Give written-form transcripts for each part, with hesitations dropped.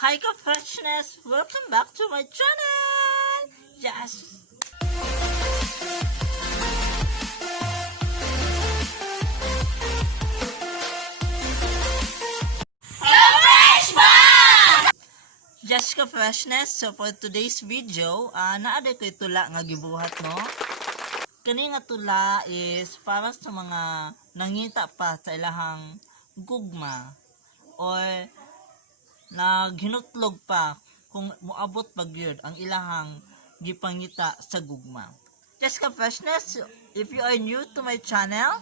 Hi ka-freshness! Welcome back to my channel! Yes! Yes ka-freshness! So for today's video, naaday ko itula nga gibuhat no? Kani nga tula is para sa mga nangita pa sa ilahang gugma or naghinutlog pa kung moabot pag yun ang ilahang gipangita sa gugma. Just ka-freshness, if you are new to my channel,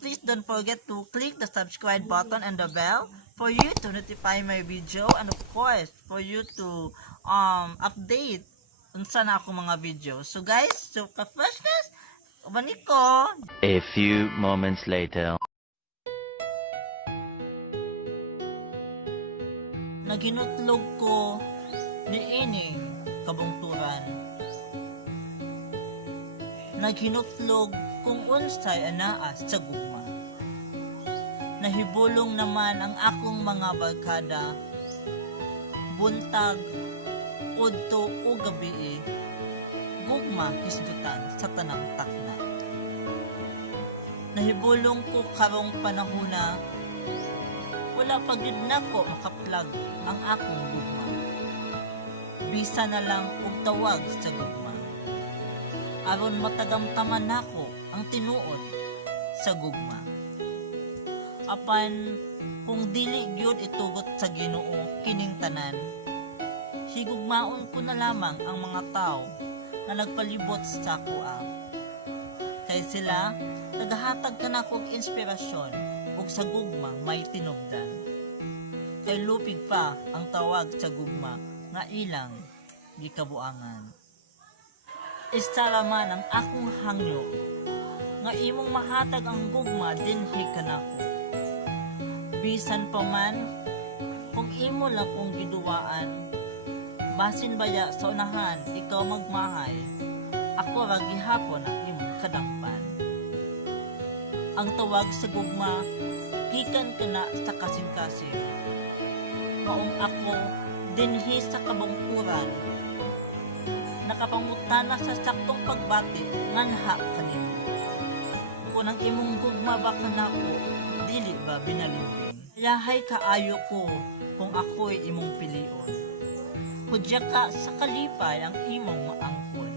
please don't forget to click the subscribe button and the bell for you to notify my video and of course for you to update unsa na ako mga video. So guys, so ka-freshness, ubanik ko. A few moments later. Naginutlog ko ni ining kabungturan. Naghinutlog kung unsay anaa sa gugma. Nahibulong naman ang akong mga barkada, buntag, udto o gabi gugma hisgutan sa tanang takna. Nahibulong ko karong panahona, wala pa gid nako makaplag ang akong gugma. Bisa na lang og tawag sa gugma. Aron matagamtaman nako ang tinuod sa gugma. Apan kung dili gyud itugot sa Ginoo kining tanan, higugmaon ko na lamang ang mga tao na nagpalibot sa kuha. Kay sila nagahatag kanako og inspirasyon ug sa gugma may tinubdan. Kay lupig pa ang tawag sa gugma nga ilang gikabuangan. Isa raman ang akong hangyo nga imong mahatag ang gugma dinhi kanako. Bisan pa man kung imo lang kong giduwaan, basin baya sa unahan ikaw magmahay, ako ra gihapon ang imong kadampan. Ang tawag sa gugma gikan kana sa kasing-kasing. Maong ako dinhi sa kabungturan, nakapangutana sa saktong pagbati nganha kanimo. Kung ang imong gugma ba kanako, dili ba binalimbing? Yahay kaayo ko kung ako'y imong pilion. Hudya ka sa kalipay ang imong maangkon.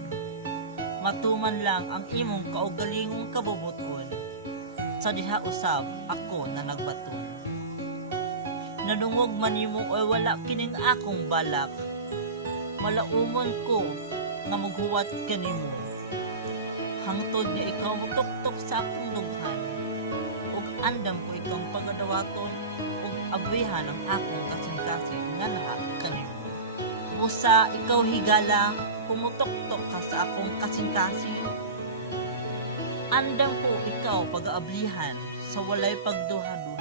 Matuman lang ang imong kaugalingong kabubuton. Sa diha usab ako na nagbaton. Nadungog man nimo oy wala kining akong balak. Malaumon ko nga maghuwat kanimo. Hangtod nga ikaw mutuktok sa akong dughan. Ug andam ko ikang pagadawaton ug abrihan ang akong kasing-kasing nga naha kanimo. Usa ikaw higala pumutok-tok ka sa akong kasing-kasing. Andam ko ikaw pag-aablihan sa walay pagduha-duha.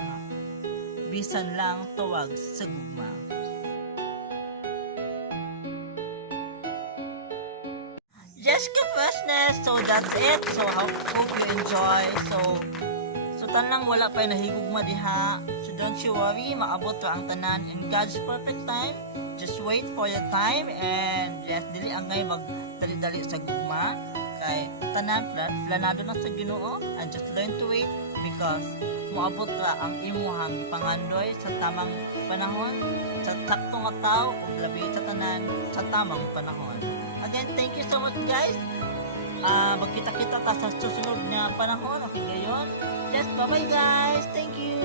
Bisan lang tawag sa gugma. Yes, ka-freshness! So that's it. So hope you enjoy. So tanang wala pa nahigugma diha. So don't you worry, maabot ra ang tanan in God's perfect time. Just wait for your time and yes, dili angay magdali-dali sa gugma. Kay tanan planado na sa Ginoo and just learn to wait because moabot ra ang imuhang pangandoy sa tamang panahon, sa saktong nga tawo ug labi sa tanan sa tamang panahon. Again, thank you so much guys. Magkita-kita ta sa susunod na panahon. Okay gayon. Yes, bye-bye guys. Thank you.